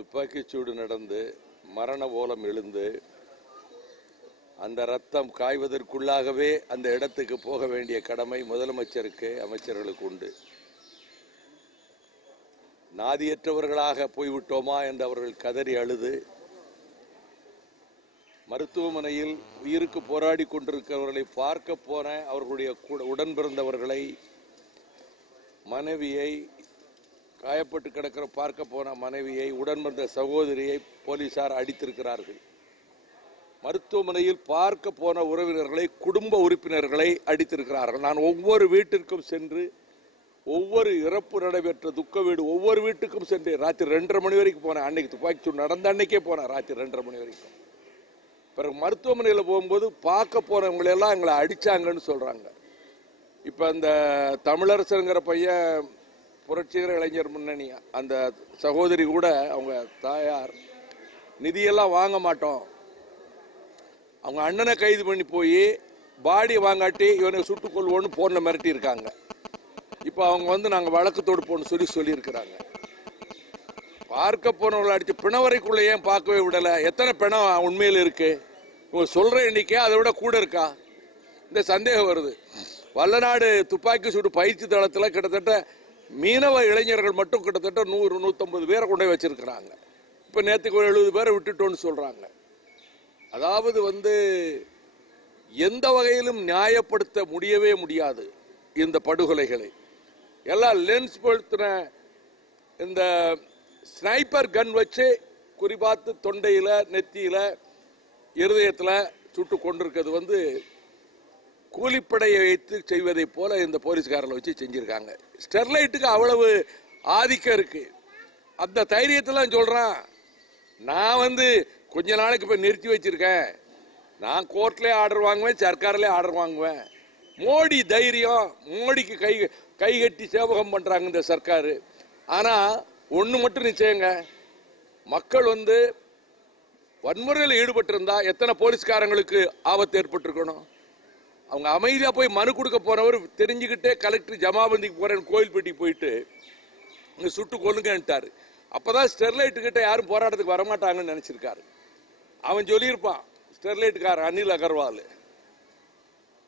துப்பாக்கிச்சூடு நடந்து மரண ஓலம் எழுந்து அந்த ரத்தம் காய்வதற்குள்ளாகவே அந்த இடத்துக்கு போக வேண்டிய கடமை முதலமைச்சருக்கு அமைச்சர்களுக்கு உண்டு. நாதியற்றவர்களாக போய்விட்டோமா என்று அவர்கள் கதறி அழுது மருத்துவமனையில் உயிருக்கு போராடி கொண்டிருக்கிறவர்களை பார்க்க போன அவர்களுடைய உடன் பிறந்தவர்களை மனைவியை காயப்பட்டு கிடக்கிற பார்க்க போன மனைவியை உடன் வந்த சகோதரியை போலீசார் அடித்திருக்கிறார்கள். மருத்துவமனையில் பார்க்க போன உறவினர்களை குடும்ப உறுப்பினர்களை அடித்திருக்கிறார்கள். நான் ஒவ்வொரு வீட்டிற்கும் சென்று ஒவ்வொரு இறப்பு நடைபெற்ற துக்க வீடு ஒவ்வொரு வீட்டுக்கும் சென்று ராத்திரி ரெண்டரை மணி வரைக்கும் போனேன். அன்னைக்கு துப்பாக்கி நடந்த அன்னைக்கே போனேன் ராத்திரி ரெண்டரை மணி வரைக்கும். பிறகு மருத்துவமனையில் போகும்போது பார்க்க போறவங்களை எல்லாம் எங்களை அடிச்சாங்கன்னு சொல்றாங்க. இப்போ அந்த தமிழரசுங்கிற பையன் புரட்சிகர இளைஞர் முன்னணி அந்த சகோதரி கூட அவங்க தாயார் நிதியெல்லாம் வாங்க மாட்டோம். அவங்க அண்ணனை கைது பண்ணி போய் பாடி வாங்காட்டி இவனை சுட்டுக் கொள்வோன்னு போன மிரட்டி இருக்காங்க இப்போ அவங்க வந்து நாங்கள் வழக்கு தொடுப்போம்னு சொல்லி சொல்லியிருக்கிறாங்க. பார்க்க போனவங்களை அடிச்சு பிணவரைக்குள்ள ஏன் பார்க்கவே விடல? எத்தனை பிணம் உண்மையில் இருக்கு? இவங்க சொல்ற எண்ணிக்கை அதை விட கூட இருக்கா? இந்த சந்தேகம் வருது. வல்லநாடு துப்பாக்கி சூடு பயிற்சி தளத்தில் கிட்டத்தட்ட மீனவ இளைஞர்கள் மட்டும் கிட்டத்தட்ட நூறு நூத்தம்பது பேரை கொண்டு வச்சிருக்கிறாங்க. இப்ப நேத்துக்கு ஒரு எழுபது பேரை விட்டுட்டோன்னு சொல்றாங்க. அதாவது வந்து எந்த வகையிலும் நியாயப்படுத்த முடியவே முடியாது இந்த படுகொலைகளை. எல்லாம் லென்ஸ் பொழுத்தின இந்த ஸ்னைப்பர் கன் வச்சு குறிபார்த்து தொண்டையில் நெத்தியில் இருதயத்தில் சுட்டு கொண்டிருக்கிறது வந்து கூலிப்படையை வைத்து செய்வதை போல இந்த போலீஸ்காரர்களை வச்சு செஞ்சிருக்காங்க. ஸ்டெர்லைட்டுக்கு அவ்வளவு ஆதிக்கம் இருக்கு. அந்த தைரியத்தெல்லாம் சொல்றான். நான் வந்து கொஞ்ச நாளைக்கு இப்ப நிறுத்தி வச்சிருக்கேன். நான் கோர்ட்லயே ஆர்டர் வாங்குவேன் சர்க்காரிலே ஆர்டர் வாங்குவேன். மோடி தைரியம் மோடிக்கு கை கை கட்டி சேவகம் பண்றாங்க இந்த சர்க்கார். ஆனா ஒண்ணு மட்டும் நிச்சயங்க. மக்கள் வந்து வன்முறையில் ஈடுபட்டிருந்தா எத்தனை போலீஸ்காரங்களுக்கு ஆபத்து ஏற்பட்டிருக்கணும்? அவங்க அமைதியா போய் மனு கொடுக்க போனவர் தெரிஞ்சுக்கிட்டே கலெக்டர் ஜமாபந்திக்கு போறேன் கோயில்பட்டி போயிட்டு இங்க சுட்டு கொல்லுங்கன்ட்டாரு. அப்பதான் ஸ்டெர்லைட் கிட்ட யாரும் போராட்டத்துக்கு வரமாட்டாங்கன்னு நினைச்சிருக்காரு. அவன் சொல்லியிருப்பான் ஸ்டெர்லைட்டுக்காரன் அனில் அகர்வால்.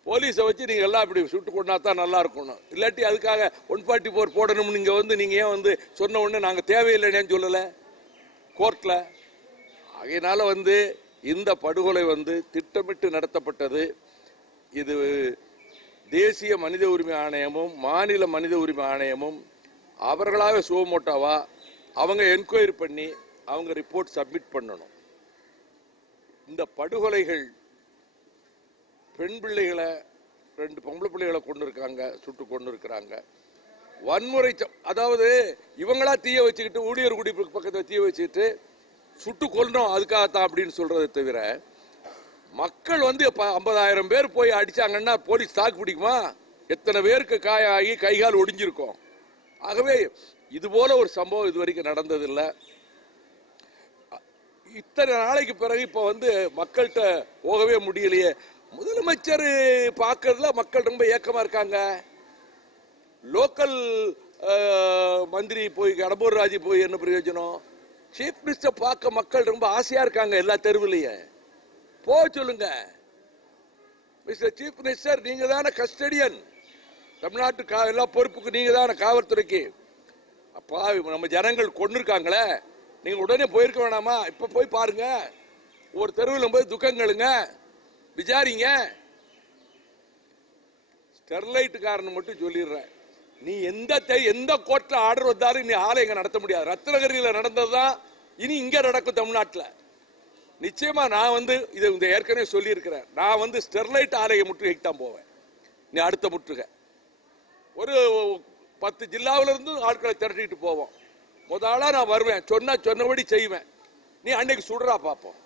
போலீஸை வச்சு நீங்க எல்லாம் இப்படி சுட்டு கொண்டா தான் நல்லா இருக்கணும் இல்லாட்டி அதுக்காக ஒன் ஃபார்ட்டி ஃபோர் போடணும்னு நீங்க வந்து நீங்க ஏன் வந்து சொன்ன உடனே நாங்கள் தேவையில்லைன்னு சொல்லலை? கோர்ட்டில் ஆகையினால வந்து இந்த படுகொலை வந்து திட்டமிட்டு நடத்தப்பட்டது. இது தேசிய மனித உரிமை ஆணையமும் மாநில மனித உரிமை ஆணையமும் அவர்களாக சுவமோட்டாவா அவங்க என்கொயரி பண்ணி அவங்க ரிப்போர்ட் சப்மிட் பண்ணணும். இந்த படுகொலைகள் பெண் பிள்ளைகளை ரெண்டு பொம்பளை பிள்ளைகளை கொண்டு இருக்காங்க சுட்டு கொண்டு இருக்கிறாங்க. வன்முறை அதாவது இவங்களா தீய வச்சுக்கிட்டு ஊழியர் குடி பக்கத்தில் தீய வச்சுக்கிட்டு சுட்டு கொல்லணும் அதுக்காகத்தான் அப்படின்னு சொல்றதை தவிர மக்கள் வந்து ஐம்பதாயிரம் பேர் போய் அடிச்சாங்கன்னா போலீஸ் தாக்கு பிடிக்குமா? எத்தனை பேருக்கு காயாகி கை கால் ஒடிஞ்சிருக்கும்? ஆகவே இது போல ஒரு சம்பவம் இது வரைக்கும் நடந்ததில்லை. இத்தனை நாளைக்கு பிறகு இப்ப வந்து மக்கள்கிட்ட போகவே முடியலையே. முதலமைச்சர் பார்க்கறதுல மக்கள் ரொம்ப ஏக்கமா இருக்காங்க. லோக்கல் மந்திரி போய் கடம்பூர் ராஜி போய் என்ன பிரயோஜனம்? சீஃப் மினிஸ்டர் பார்க்க மக்கள் ரொம்ப ஆசையா இருக்காங்க எல்லா தெருவுலையும் போ சொல்லுங்க. மிஸ்டர் சீஃப் மினிஸ்டர் நீங்க தானே கஸ்டடியன் தமிழ்நாட்டு கா எல்லா பொறுப்புக்கு நீங்க தானே காவல்துறைக்கு. அப்பா நம்ம ஜனங்கள் கொண்டிருக்காங்களே நீங்க உடனே போயிருக்க வேணாமா? இப்ப போய் பாருங்க. ஒரு தெருவில் போய் துக்கங்களுங்க விசாரிங்க. ஸ்டெர்லைட் காரணம் மட்டும் சொல்லிடுறேன். நீ எந்த தே- எந்த கோர்ட்டில் ஆர்டர் வந்தாலும் நீ ஆலை இங்கே நடத்த முடியாது. ரத்னகிரியில் நடந்தது தான் இனி இங்கே நடக்கும் தமிழ்நாட்டில். நிச்சயமா நான் வந்து இதை இந்த ஏற்கனவே சொல்லியிருக்கிறேன். நான் வந்து ஸ்டெர்லைட் ஆலையை முற்றுகைக்கு தான் போவேன். நீ அடுத்த முற்றுகை. ஒரு பத்து ஜில்லாவிலிருந்து ஆட்களை திரட்டிட்டு போவோம். முதலாக நான் வருவேன். சொன்னால் சொன்னபடி செய்வேன். நீ அன்னைக்கு சுடுறா பார்ப்போம்